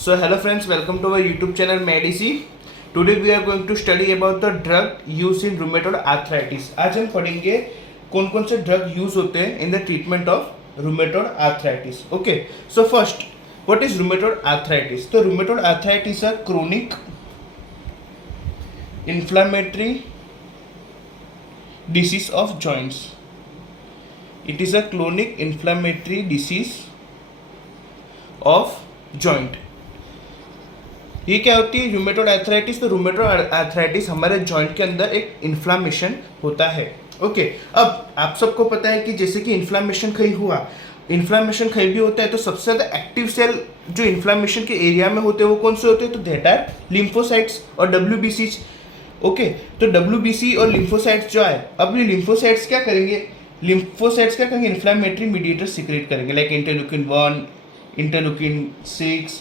So hello friends, welcome to our YouTube channel Medici. Today we are going to study about the drug used in rheumatoid arthritis. आज हम पढ़ेंगे कौन कौन से drug use होते हैं in the treatment of rheumatoid arthritis. Okay, so first, what is rheumatoid arthritis? तो rheumatoid arthritis is a chronic inflammatory disease of joints. It is a chronic inflammatory disease of joint. ये क्या होती है rheumatoid arthritis? तो rheumatoid arthritis हमारे joint के अंदर एक इन्फ्लामेशन होता है. ओके, अब आप सबको पता है कि जैसे कि इन्फ्लामेशन कहीं हुआ, इन्फ्लामेशन कहीं भी होता है तो सबसे ज़्यादा एक्टिव सेल जो इन्फ्लामेशन के एरिया में होते हैं वो कौन से होते हैं? तो दैट आर लिम्फोसाइट्स और WBC. ओके, तो WBC और लिम्फोसाइट्स जो है, अब ये लिम्फोसाइट्स क्या करेंगे? लिम्फोसाइट्स क्या करेंगे? इन्फ्लामेटरी मीडिएटर सीक्रेट करेंगे, like interleukin 1, interleukin 6,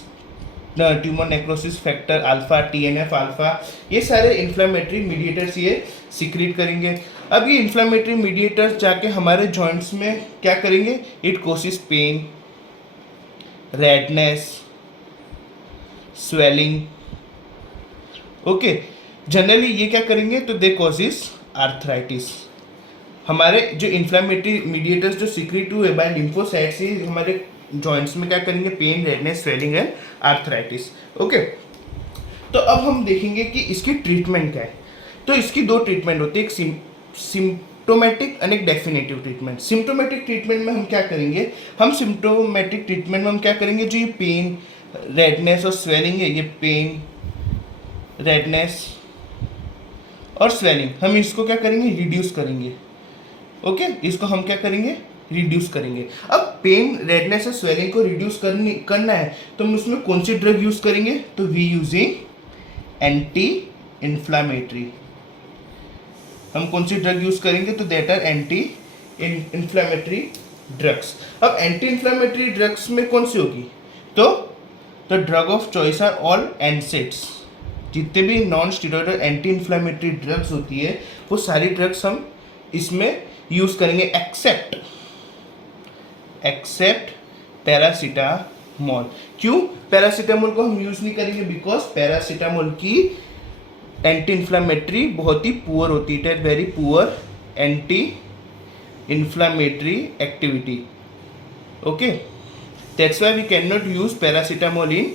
tumour necrosis factor alpha, TNF alpha, ये सारे इन्फ्लामेटरी मीडिएटर्स ये सीक्रेट करेंगे. अब ये इन्फ्लामेटरी मीडिएटर्स जाके हमारे जॉइंट्स में क्या करेंगे? It causes pain, redness, swelling. Okay, generally ये क्या करेंगे? तो दे कॉजेस आर्थराइटिस. हमारे जो इन्फ्लामेटरी मीडिएटर्स जो सीक्रेट हुए बाय लिम्फोसाइट्स ये हमारे जॉइंट्स में क्या करेंगे? Pain, redness, swelling and arthritis. Okay, तो अब हम देखेंगे कि इसकी ट्रीटमेंट क्या है. तो इसकी दो ट्रीटमेंट होती है, एक सिम्टोमेटिक और एक डेफिनेटिव ट्रीटमेंट. सिम्टोमेटिक ट्रीटमेंट में हम क्या करेंगे? सिम्टोमेटिक ट्रीटमेंट में हम क्या करेंगे? जो ये पेन, रेडनेस और स्वेलिंग है, ये पेन, रेडनेस और स्वेलिंग, हम इसको क्या करेंगे? रिड्यूस करेंगे. ओके, इसको हम क्या करेंगे? रिड्यूस करेंगे. अब पेन, रेडनेस और स्वेलिंग को रिड्यूस करना है तो हम उसमें कौन सी ड्रग यूज करेंगे? तो वी यूजिंग एंटी इन्फ्लामेटरी. हम कौन सी ड्रग यूज करेंगे? तो that are anti inflammatory drugs. अब एंटी इन्फ्लामेटरी ड्रग्स में कौन सी होगी? तो drug of choice are all NSAIDs. जितने भी non steroidal anti inflammatory drugs होती है वो सारी ड्रग्स हम इसमें यूज करेंगे एक्सेप्ट पैरासीटामोल. क्यों पैरासीटामोल को हम यूज नहीं करेंगे? बिकॉज पैरासीटामोल की एंटी इन्फ्लामेटरी बहुत ही पुअर होती है. It has very poor anti inflammatory activity. Okay, that's why we can not use paracetamol in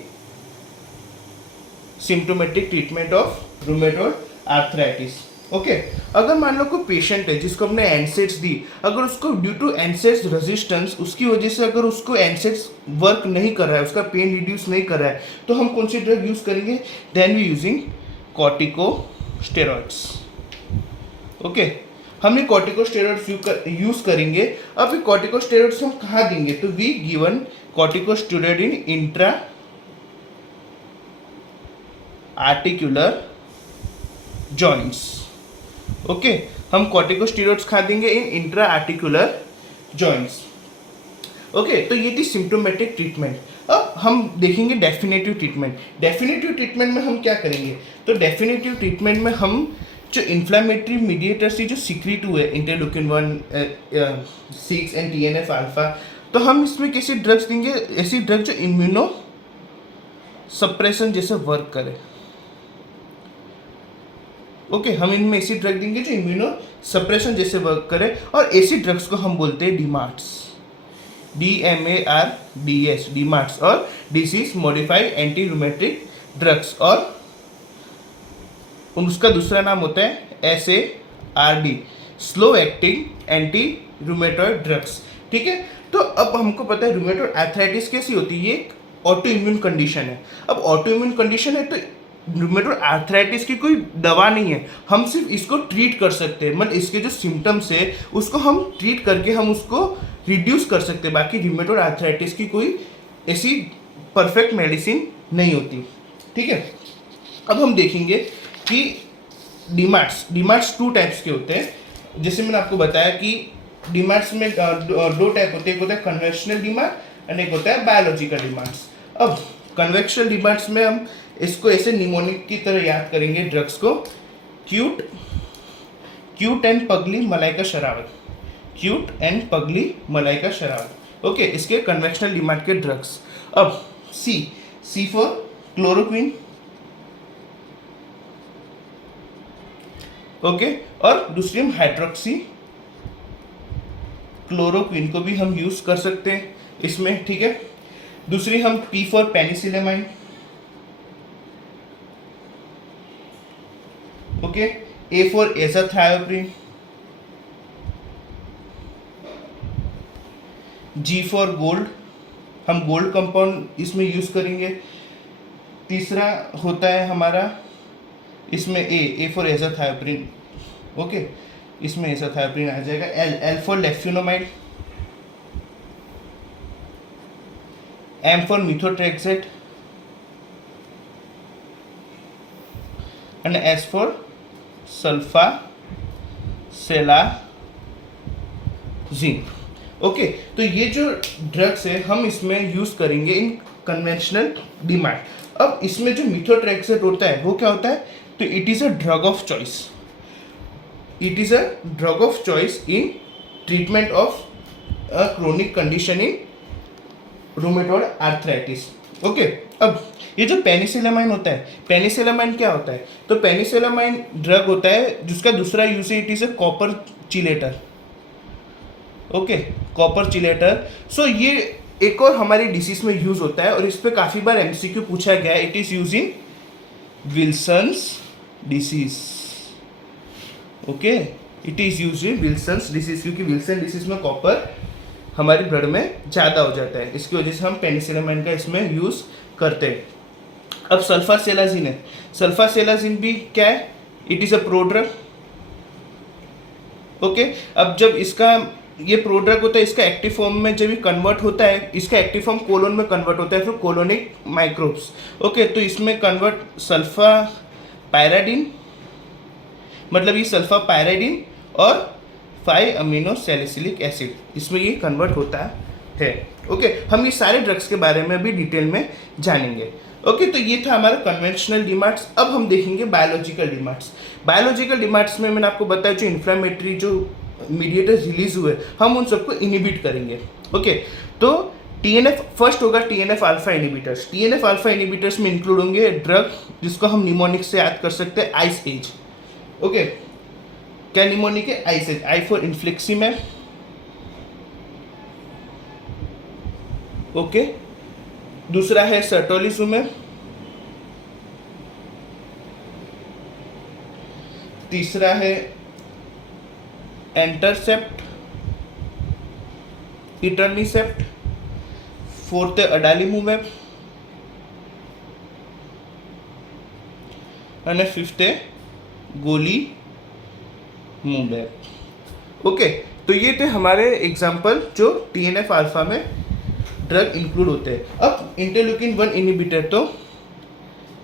symptomatic treatment of rheumatoid arthritis. Okay, अगर मान लो कोई पेशेंट है जिसको हमने एनसेड्स दी, अगर उसको ड्यू टू एनसेड्स रेजिस्टेंस, उसकी वजह से अगर उसको एनसेड्स वर्क नहीं कर रहा है, उसका पेन रिड्यूस नहीं कर रहा है, तो हम कौन सी ड्रग यूज करेंगे? Then we using corticosteroids. Okay, हम ये कॉर्टिकोस्टेरॉइड्स यूज करेंगे. अब ये कॉर्टिकोस्टेरॉइड्स हम कहाँ देंगे? तो we given corticosteroid in intra articular joints. Okay, हम कॉर्टिकोस्टेरॉइड्स खा देंगे in intra articular joints. Okay, तो ये थी सिम्टोमेटिक ट्रीटमेंट. अब हम देखेंगे डेफिनेटिव ट्रीटमेंट. डेफिनेटिव ट्रीटमेंट में हम क्या करेंगे? तो डेफिनेटिव ट्रीटमेंट में हम जो इन्फ्लामेटरी मीडिएटर्स जो सीक्रेट हुए, इंटरल्यूकिन 1, 6 एंड TNF अल्फा, तो हम इसमें कैसी ड्रग्स देंगे? ऐसी ड्रग जो इम्यूनो सप्रेशन जैसे वर्क करे. ओके, हम इनमें ऐसी ड्रग देंगे जो इम्यूनो सप्रेशन जैसे वर्क करे, और ऐसी ड्रग्स को हम बोलते हैं डीमार्ट्स. DMARDS, डीमार्ट्स, और disease modified anti rheumatic drugs, और उसका दूसरा नाम होता है SARD, slow acting anti rheumatoid drugs. ठीक है, तो अब हमको पता है रूमेटॉइड आर्थराइटिस कैसी होती है? ये एक ऑटो इम्यून कंडीशन है. अब ऑटो इम्यून कंडीशन है तो रूमेटॉइड आर्थराइटिस की कोई दवा नहीं है, हम सिर्फ इसको ट्रीट कर सकते हैं. मतलब इसके जो सिम्टम्स है उसको हम ट्रीट करके हम उसको रिड्यूस कर सकते हैं. बाकी रूमेटॉइड आर्थराइटिस की कोई ऐसी परफेक्ट मेडिसिन नहीं होती. ठीक है, अब हम देखेंगे कि डीमार्ट्स 2 टाइप्स के होते हैं. जैसे मैंने आपको बताया कि डीमार्ट्स में 2 टाइप होते हैं. एक होता है कन्वेंशनल डीमार्ट और एक होता है बायोलॉजिकल डीमार्ट्स. अब कन्वेंशनल डीमार्ट्स में हम इसको ऐसे निमोनिक की तरह याद करेंगे ड्रग्स को. क्यूट एंड पगली मलाई का शराबत. क्यूट एंड पगली मलाई का शराबत. ओके, इसके कन्वेंशनल डीमार्ट के ड्रग्स. अब सी C for क्लोरोक्विन, ओके। और दूसरी हम हाइड्रोक्सी क्लोरोक्विन को भी हम यूज कर सकते हैं इसमें, ठीक है। दूसरी हम P for penicillamine, okay. A for azathioprine, G for gold, हम गोल्ड कंपाउंड इसमें यूज करेंगे। तीसरा होता है हमारा इसमें ए फॉर एजाथायोप्रिन, ओके, इसमें एजाथायोप्रिन आ जाएगा। L for leflunomide, M for methotrexate and S for sulfasalazine, okay. तो ये जो ड्रग्स है हम इसमें यूज करेंगे इन कन्वेंशनल डिमांड। अब इसमें जो मिथोट्रेक्सेट होता है वो क्या होता है, तो it is a drug of choice, it is a drug of choice in treatment of a chronic condition in rheumatoid arthritis, okay. अब ये जो पेनिसिलामाइन होता है, पेनिसिलामाइन क्या होता है, तो पेनिसिलामाइन ड्रग होता है जिसका दूसरा यूज है, it is a copper chelator, okay, copper chelator. So ये एक और हमारी डिसीज में यूज होता है और इस पे काफी बार एमसीक्यू पूछा गया है। It is use in Wilson's disease, okay, it is use in Wilson's disease, क्योंकि विल्सन डिसीज में कॉपर हमारी ब्लड में ज़्यादा हो जाता है, इसकी वजह से हम पेनिसिलामाइन का इसमें यूज़ करते हैं। अब सल्फासेलाजिन है, सल्फासेलाजिन भी क्या है, it is a prodrug, okay. अब जब इसका ये प्रोड्रग होता है, इसका एक्टिव फॉर्म में जब ये कन्वर्ट होता है, इसका एक्टिव फॉर्म कोलोन में कन्वर्ट होता है फिर कोलोनिक माइक्रोब्स, ओके। तो इसमें कन्वर्ट सल्फा पायराडिन, मतलब ये सल्फा पायराडिन और 5 अमीनो सैलिसिलिक एसिड, इसमें ये कन्वर्ट होता है, ओके। हम ये सारे ड्रग्स के बारे में भी डिटेल में जानेंगे, ओके। तो ये था हमारा कन्वेंशनल डिमांड्स। अब हम देखेंगे बायोलॉजिकल डिमांड्स। बायोलॉजिकल डिमांड्स में मैंने आपको बताया जो इन्फ्लेमेटरी जो मीडिएटर्स रिलीज हुए हम उन सबको इनिबिट करेंगे, ओके। तो टीएनएफ फर्स्ट होगा, TNF alpha inhibitors. TNF alpha inhibitors में इंक्लूड होंगे ड्रग जिसको हम निमोनिक से याद कर सकते हैं, आइस एज, ओके। क्या निमोनिक है, ice age, I for infliximab, okay. दूसरा है सर्टोलिजुमैब, तीसरा है एंटरसेप्ट, इटर्निसेप्ट, फोर्थ है अडालिमुमैब और फिफ्थ है गोलीमुमैब, ओके। तो ये थे हमारे एग्जाम्पल जो टीएनएफ अल्फा में ड्रग इंक्लूड होते हैं। अब इंटरल्यूकिन 1 इनिबिटर, तो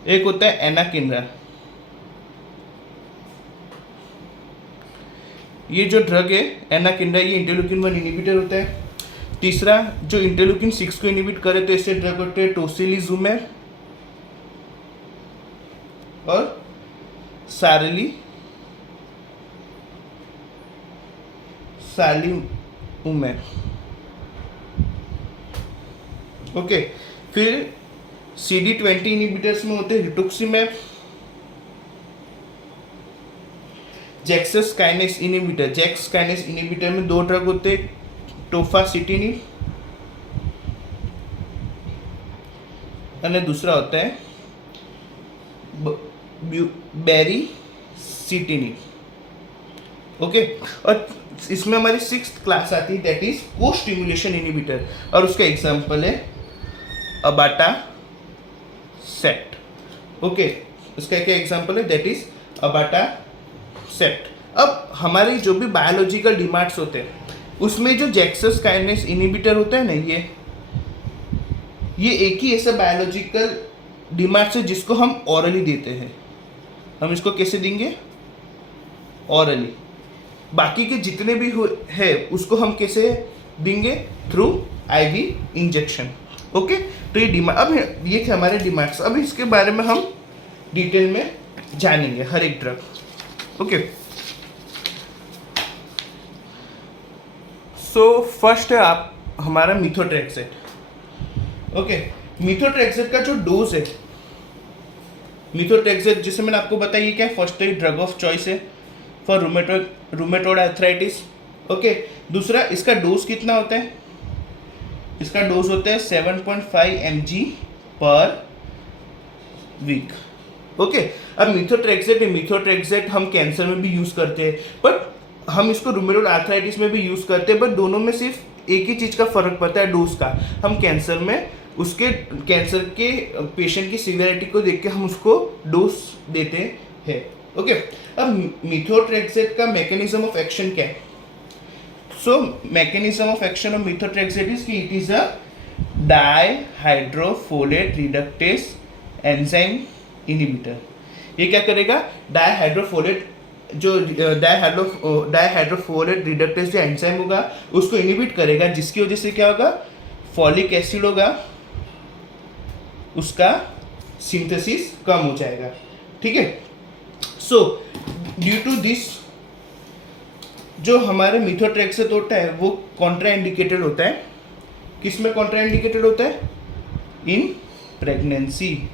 एक होता है एनाकिंड्रा, ये जो ड्रग है एनाकिंड्रा ये इंटरल्यूकिन 1 इनिबिटर होता है। तीसरा जो इंटरल्यूकिन 6 को इनिबिट करे तो इससे ड्रग होते हैं टोसिलिजुमैब और सालिमुमैब, ओके। फिर CD20 इनिबिटर्स में होते हैं rituximab, Janus kinase inhibitor, Janus kinase inhibitor में 2 ड्रग होते हैं, टोफासिटिनिब और दूसरा होता है बेरिसिटिनिब, ओके। और इसमें हमारी 6th क्लास आती है, दैट इज को स्टिमुलेशन इनिबिटर, और उसका एग्जांपल है अबाटासेप्ट, ओके। इसका क्या एग्जांपल है, दैट इज अबाटासेप्ट। अब हमारे जो भी बायोलॉजिकल डिमांड्स होते हैं उसमें जो जैक्सस काइनेस इनिबिटर होता है ना, ये एक ही ऐसा बायोलॉजिकल डिमांड्स है जिसको हम ऑरली देते हैं। हम इसको कैसे देंगे, ऑरली। बाकी के जितने भी है उसको हम कैसे देंगे, थ्रू आईवी इंजेक्शन, ओके। तो ये डिमांड, अब ये थे हमारे डिमांड्स। अब इसके बारे में हम डिटेल में जानेंगे हर एक ड्रग, ओके। सो फर्स्ट है आप हमारा मिथोट्रेक्सेट, ओके। मीथोट्रेक्सेट का जो डोज है, मीथोट्रेक्सेट जिसे मैंने आपको बताया ये क्या है, first aid drug of choice है फॉर रूमेटोइड आर्थराइटिस। ओके, दूसरा इसका डोज कितना होता है, इसका डोज होता है 7.5 mg पर वीक। ओके, अब मीथोट्रेक्सेट हम कैंसर में भी यूज करते हैं, बट हम इसको रूमेटोइड आर्थराइटिस में भी यूज करते हैं, बट दोनों में सिर्फ एक ही चीज का फर्क पड़ता है, डोज का। हम कैंसर में उसके कैंसर के पेशेंट की सिवियरिटी को देख के हम उसको डोज देते हैं। ओके, अब मीथोट्रेक्सेट का मैकेनिज्म ऑफ एक्शन क्या है? So mechanism of action of methotrexate is कि it is a dihydrofolate reductase enzyme inhibitor. ये क्या करेगा, डाइहाइड्रोफोलेट डाइहाइड्रोफोलेट रिडक्टेस जो एंजाइम होगा उसको इनहिबिट करेगा, जिसकी वजह से क्या होगा, फॉलिक एसिड होगा उसका सिंथेसिस कम हो जाएगा। ठीक है, सो ड्यू टू दिस जो हमारे मीथोट्रेक्सेट होता है वो कॉन्ट्राइंडिकेटेड होता है। किस में कॉन्ट्राइंडिकेटेड होता है? In pregnancy.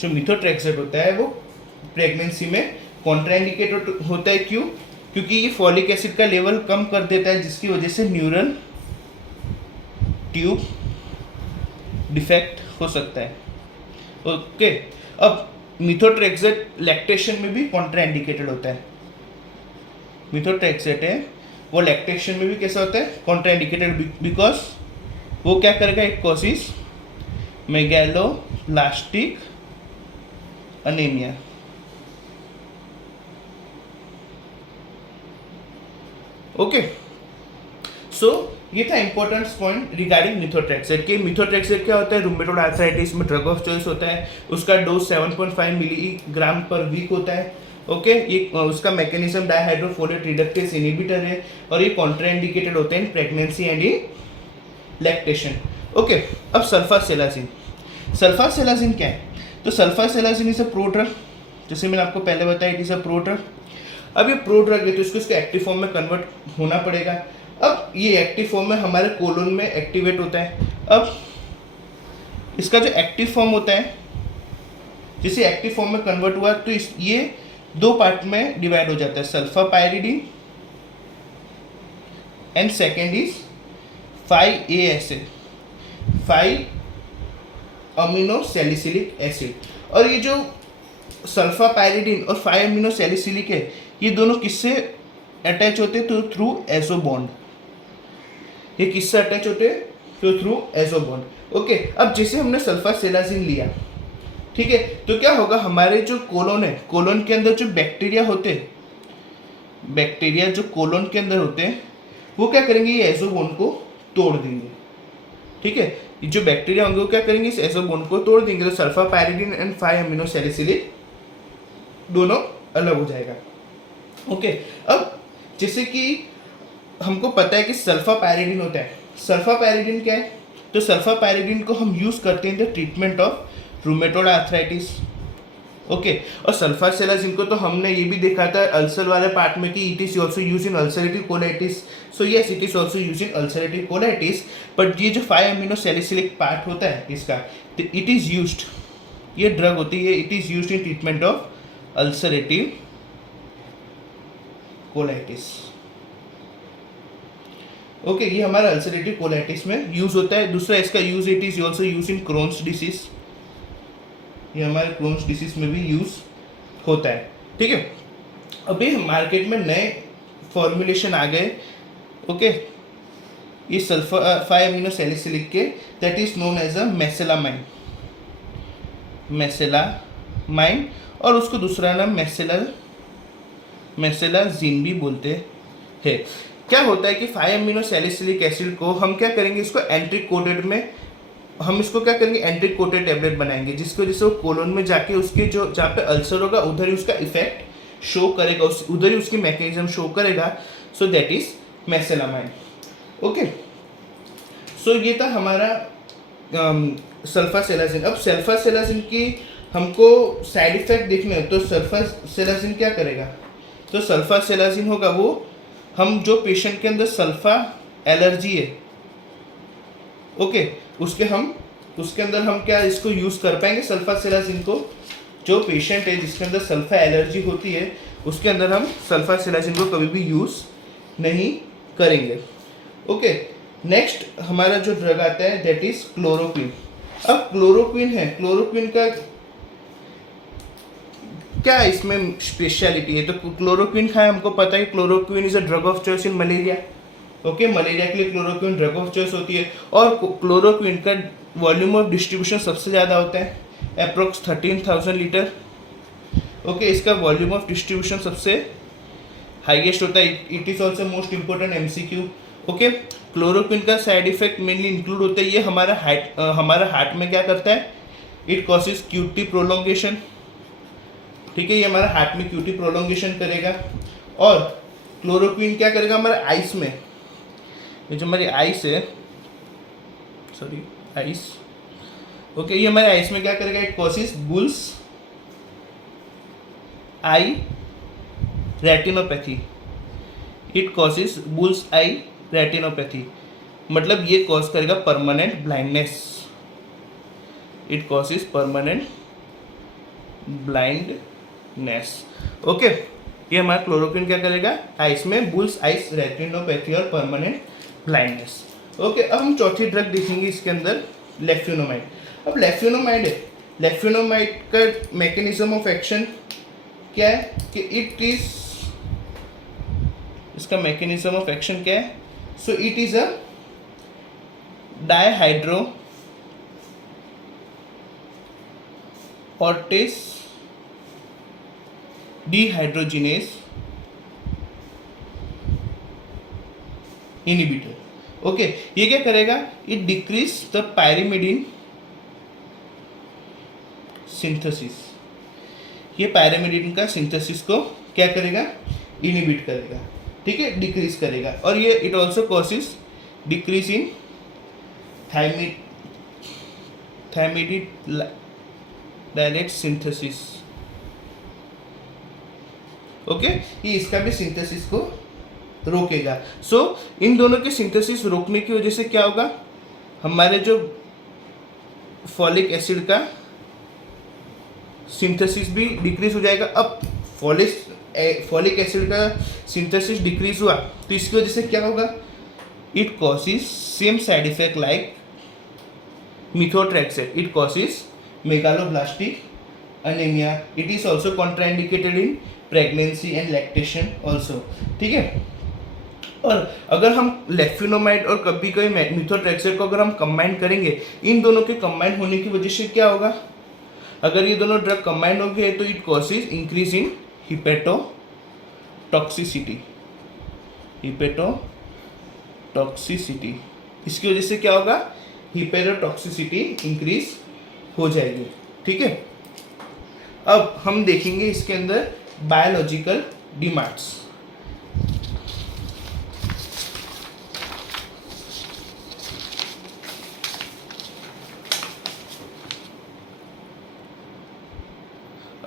जो मीथोट्रेक्सेट होता है वो प्रेगनेंसी में कॉन्ट्राइंडिकेटेड होता है। क्यों? क्योंकि ये फॉलिक एसिड का लेवल कम कर देता है, जिसकी वजह से न्यूरल ट्यूब डिफेक्ट हो सकता है। ओके, अब मीथोट्रेक्सेट लैक्टेशन में भी कॉन्ट्राइंडिकेटेड होता है। मीथोट्रेक्सेट है वो लैक्टेशन में भी कैसा होता है, कॉन्ट्राइंडिकेटेड, बिकॉज वो क्या करेगा, it causes megaloblastic anaemia. Okay, so ये था इंपॉर्टेंट पॉइंट रिगार्डिंग मीथोट्रेक्सेट के। मीथोट्रेक्सेट क्या होता है, रूमेटोइड आर्थराइटिस में ड्रग ऑफ चॉइस होता है। उसका डोज 7.5 मिलीग्राम पर वीक होता है। ओके, ये उसका मैकेनिज्म डाइहाइड्रोफोलेट रिडक्टेस इनहिबिटर है और ये कॉन्ट्राइंडिकेटेड होते हैं in pregnancy and in lactation. Okay, अब सल्फासेलाजिन। सल्फासेलाजिन क्या है? तो सल्फासेलाजिन इज अ प्रो ड्रग, जैसे मैंने आपको पहले बताया, it is a pro drug. अब ये प्रो ड्रग है तो इसको इसके एक्टिव फॉर्म में कन्वर्ट होना पड़ेगा। अब ये एक्टिव फॉर्म में हमारे कोलन में एक्टिवेट होता है। अब इसका जो एक्टिव फॉर्म होता है, जैसे एक्टिव फॉर्म में कन्वर्ट हुआ तो ये दो पार्ट में डिवाइड हो जाता है, sulfapyridine and second is 5A acid, 5 amino salicylic acid. और ये जो सल्फापायरिडीन और 5 अमीनो सैलिसिलिक है, ये दोनों किससे अटैच होते हैं? तो थ्रू एजो बॉन्ड। ये किससे अटैच होते हैं? तो थ्रू एजो बॉन्ड। ओके, अब जैसे हमने सल्फासेलाजिन लिया, ठीक है, तो क्या होगा, हमारे जो कोलोन है, कोलोन के अंदर जो बैक्टीरिया होते हैं, बैक्टीरिया जो कोलोन के अंदर होते हैं वो क्या करेंगे, ये एजो बॉन्ड को तोड़ देंगे। ठीक है, जो बैक्टीरिया होंगे वो क्या करेंगे, इस एजो बॉन्ड को तोड़ देंगे, तो सल्फापायरिडीन एंड 5 अमीनो सैलिसिलिक दोनों अलग हो जाएगा। ओके, अब जैसे कि हमको पता है कि सल्फापायरिडीन होता है। सल्फापायरिडीन क्या है? तो सल्फापायरिडीन को हम यूज करते हैं the treatment of rheumatoid arthritis. Okay, और सल्फासेलाजिन को तो हमने ये भी देखा था अल्सर वाले पार्ट में कि it is also use in ulcerative colitis. So yes, it is also use in ulcerative colitis, but ये जो 5 अमीनो सैलिसिलिक पार्ट होता है इसका, इट इज यूज्ड, ये ड्रग होती है, it is used in treatment of ulcerative colitis. Okay, ये हमारा अल्सरेटिव कोलाइटिस में यूज होता है। दूसरा इसका use, it is also use in Crohn's disease, ये हमारे क्रोन्स डिसीज में भी यूज होता है। ठीक है, अभी मार्केट में नए फॉर्मुलेशन आ गए। ओके, ये सल्फर 5 अमीनो सैलिसिलिक के, that is known as a mesalamine, mesalamine, और उसको दूसरा नाम मेसेलाजिन भी बोलते हैं। क्या होता है कि 5 अमीनो सैलिसिलिक एसिड को हम क्या करेंगे, इसको एंट्रिक कोटेड में, हम इसको क्या करेंगे, एंट्रिक कोटेड टेबलेट बनाएंगे, जिसको वजह से वो कोलोन में जाके उसके जो जहाँ पे अल्सर होगा उधर ही उसका इफेक्ट शो करेगा, उधर ही उसकी मैकेनिज्म शो करेगा। So that is mesalamine. Okay, so ये था हमारा सल्फासेलाजिन। अब सल्फासेलाजिन की हमको साइड इफेक्ट देखने हैं, तो सल्फासेलाजिन क्या करेगा, तो सल्फासेलाजिन होगा वो, हम जो पेशेंट के अंदर सल्फा एलर्जी है, ओके, उसके अंदर हम क्या इसको यूज़ कर पाएंगे सल्फासिलाजिन को। जो पेशेंट है जिसके अंदर सल्फा एलर्जी होती है उसके अंदर हम सल्फासिलाजिन को कभी भी यूज़ नहीं करेंगे। ओके, नेक्स्ट हमारा जो ड्रग आता है दैट इज क्लोरोक्विन। अब क्लोरोक्विन है, क्लोरोक्विन का क्या इसमें स्पेशलिटी है? तो क्लोरोक्विन का हमको पता है chloroquine is a drug of choice in malaria. Okay, malaria के लिए क्लोरोक्विन ड्रग ऑफ चॉइस होती है और क्लोरोक्विन का वॉल्यूम ऑफ डिस्ट्रीब्यूशन सबसे ज़्यादा होता है अप्रोक्स 13,000 लीटर। ओके, इसका वॉल्यूम ऑफ डिस्ट्रीब्यूशन सबसे हाईएस्ट होता है। It is also most important MCQ. Okay, chloroquine का साइड इफेक्ट मेनली इंक्लूड होता है, ये हमारा हार्ट में क्या करता है, इट कॉजेज क्यूटी प्रोलोंगेशन। ठीक है, ये हमारा हार्ट में क्यूटी प्रोलोंगेशन करेगा। और क्लोरोक्विन क्या करेगा हमारे आइस में, ये जो हमारी आइस है, सॉरी आइस, ओके, ये हमारे आइस में क्या करेगा, it causes bulls I retinopathy. It causes bulls I retinopathy, मतलब ये कॉज करेगा permanent blindness. It causes permanent blindness. Okay, ये हमारा क्लोरोक्विन क्या करेगा, आइस में बुल्स आइस रेटिनोपैथी और परमानेंट ब्लाइंडनेस। ओके, अब हम चौथी ड्रग देखेंगे इसके अंदर, लेफ्युनोमाइड। अब लेफ्युनोमाइड है, लेफ्युनोमाइड का मैकेनिज्म ऑफ एक्शन क्या है कि इट इज, इसका मैकेनिज्म ऑफ एक्शन क्या है, so it is a dihydro orotate dehydrogenase inhibitor. Okay, ये क्या करेगा, it decrease the pyrimidine synthesis. ये पायरिमिडीन का सिंथेसिस को क्या करेगा, इनिबिट करेगा। ठीक है, डिक्रीज करेगा। और ये it also causes decrease in thymidylate synthesis. Okay, ये इसका भी सिंथेसिस को रोकेगा। सो इन दोनों के सिंथेसिस रोकने की वजह से क्या होगा, हमारे जो फॉलिक एसिड का सिंथेसिस भी डिक्रीज हो जाएगा। अब फॉलिक एसिड का सिंथेसिस डिक्रीज हुआ तो इसकी वजह से क्या होगा, it causes same side effect like methotrexate, it causes megaloblastic anemia, it is also contraindicated in pregnancy and lactation also। ठीक है, और अगर हम लेफ्युनोमाइड और कभी कोई methotrexate को अगर हम कंबाइन करेंगे, इन दोनों के कंबाइन होने की वजह से क्या होगा, अगर ये दोनों ड्रग कंबाइन हो गए तो it causes increase in hepatotoxicity. Hepatotoxicity, इसकी वजह से क्या होगा, हिपेटोटॉक्सिसिटी इंक्रीज हो जाएगी। ठीक है, अब हम देखेंगे इसके अंदर बायोलॉजिकल डिमांड्स।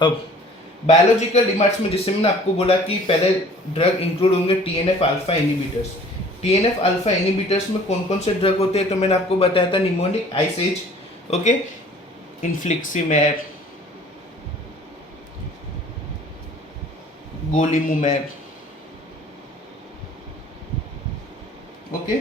अब बायोलॉजिकल डिमांड्स में जैसे मैंने आपको बोला कि पहले ड्रग इंक्लूड होंगे TNF alpha inhibitors. TNF alpha inhibitors में कौन कौन से ड्रग होते हैं, तो मैंने आपको बताया था mnemonic ice, okay, infliximab, golimumab, okay,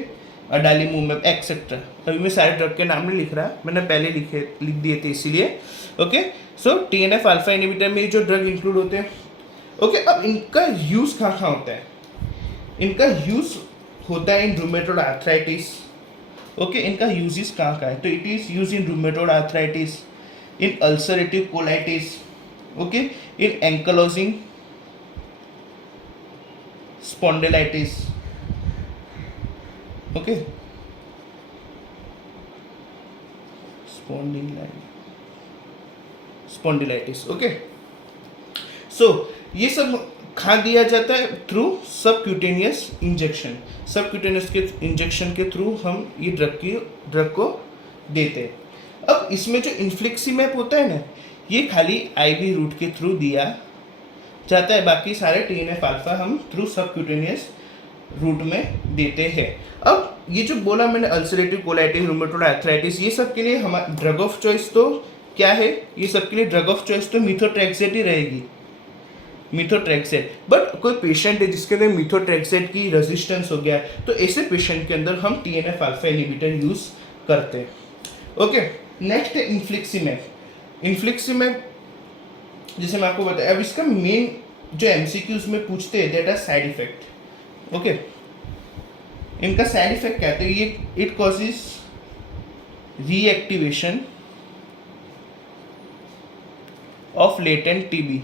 adalimumab etcetera. अभी मैं सारे ड्रग के नाम नहीं लिख रहा, मैंने पहले लिख दिए थे इसीलिए। ओके, सो टीएनएफ अल्फा इनहिबिटर में जो ड्रग इंक्लूड होते हैं। ओके, अब इनका यूज कहाँ होता है, इनका यूज होता है इन रूमेटॉइड आर्थराइटिस। ओके, इनका यूजेस कहाँ है, तो it is use in rheumatoid arthritis, in ulcerative colitis, okay, in ankylosing spondylitis, okay, spondylitis. Okay, so ये सब खा दिया जाता है थ्रू सबक्यूटेनियस इंजेक्शन। सबक्यूटेनियस के इंजेक्शन के थ्रू हम ये ड्रग को देते हैं। अब इसमें जो इन्फ्लिक्सीमैब होता है ना, ये खाली आईवी रूट के थ्रू दिया जाता है, बाकी सारे टीएनएफ अल्फा हम थ्रू सबक्यूटेनियस रूट में देते हैं। अब ये जो बोला मैंने अल्सरेटिव कोलाइटिस, रूमेटोइड आर्थराइटिस, ये सब के लिए हमारा ड्रग ऑफ चॉइस तो क्या है, ये सब के लिए ड्रग ऑफ चॉइस तो मिथोट्रेक्सेट ही रहेगी, मिथोट्रेक्सेट। बट कोई पेशेंट है जिसके अंदर मिथोट्रेक्सेट की रेजिस्टेंस हो गया तो ऐसे पेशेंट के अंदर हम TNF अल्फा इनहिबिटर यूज करते हैं। ओके, नेक्स्ट है इन्फ्लिक्सिमैब। इन्फ्लिक्सिमैब जैसे मैं आपको बताया, अब इसका मेन जो MCQs में पूछते हैं that are side effect. Okay, इनका साइड इफेक्ट क्या है, ये it causes reactivation of latent TB।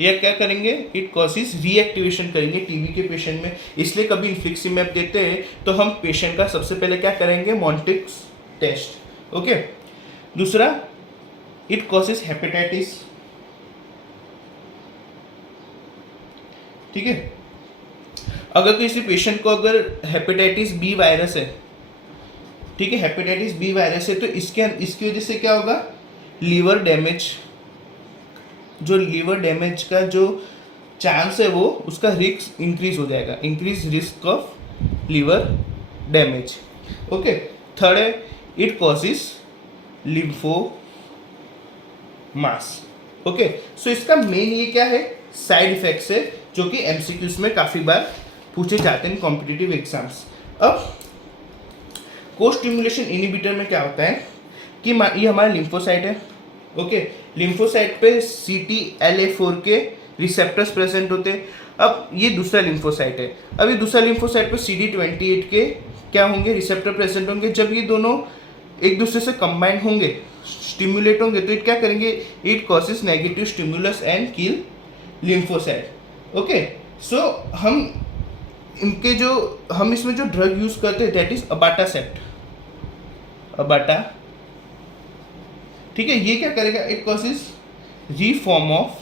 ये क्या करेंगे, इट कॉजेज रीएक्टिवेशन करेंगे TB के पेशेंट में। इसलिए कभी इन्फ्लिक्सिमैब देते हैं तो हम पेशेंट का सबसे पहले क्या करेंगे, मॉन्टिक्स टेस्ट। ओके, दूसरा इट कॉजेज हेपेटाइटिस, ठीक है। अगर किसी पेशेंट को अगर हेपेटाइटिस बी वायरस है, ठीक है, हेपेटाइटिस बी वायरस है, तो इसकी वजह से क्या होगा, लीवर डैमेज, जो लीवर डैमेज का जो चांस है वो उसका रिस्क इंक्रीज हो जाएगा, increase risk of liver damage. Okay, third है it causes lymphomas. Okay, so इसका मेन ये क्या है, साइड इफेक्ट्स है जो कि MCQs में काफ़ी बार पूछे जाते हैं कॉम्पिटिटिव एग्जाम्स। अब को स्टिमुलेशन इनहिबिटर में क्या होता है कि ये हमारा लिम्फोसाइट है। ओके, लिम्फोसाइट पे CTLA4 के रिसेप्टर्स प्रेजेंट होते हैं। अब ये दूसरा लिम्फोसाइट है, अब ये दूसरा लिम्फोसाइट पे CD28 के क्या होंगे, रिसेप्टर प्रेजेंट होंगे। जब ये दोनों एक दूसरे से कंबाइन होंगे, स्टिमुलेट होंगे, तो इट क्या करेंगे, it causes negative stimulus and kill lymphocyte. Okay, so हम इसमें जो ड्रग यूज करते हैं दैट इज अबाटासेप्ट, अबाटा, ठीक है। ये क्या करेगा, it causes reform of,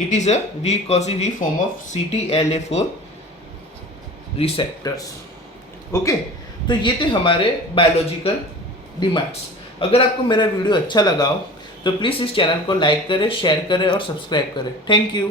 it is a reform of CTLA4 receptors. Okay, तो ये थे हमारे बायोलॉजिकल डिमांड्स। अगर आपको मेरा वीडियो अच्छा लगा हो तो प्लीज़ इस चैनल को लाइक करें, शेयर करें और सब्सक्राइब करें। Thank you.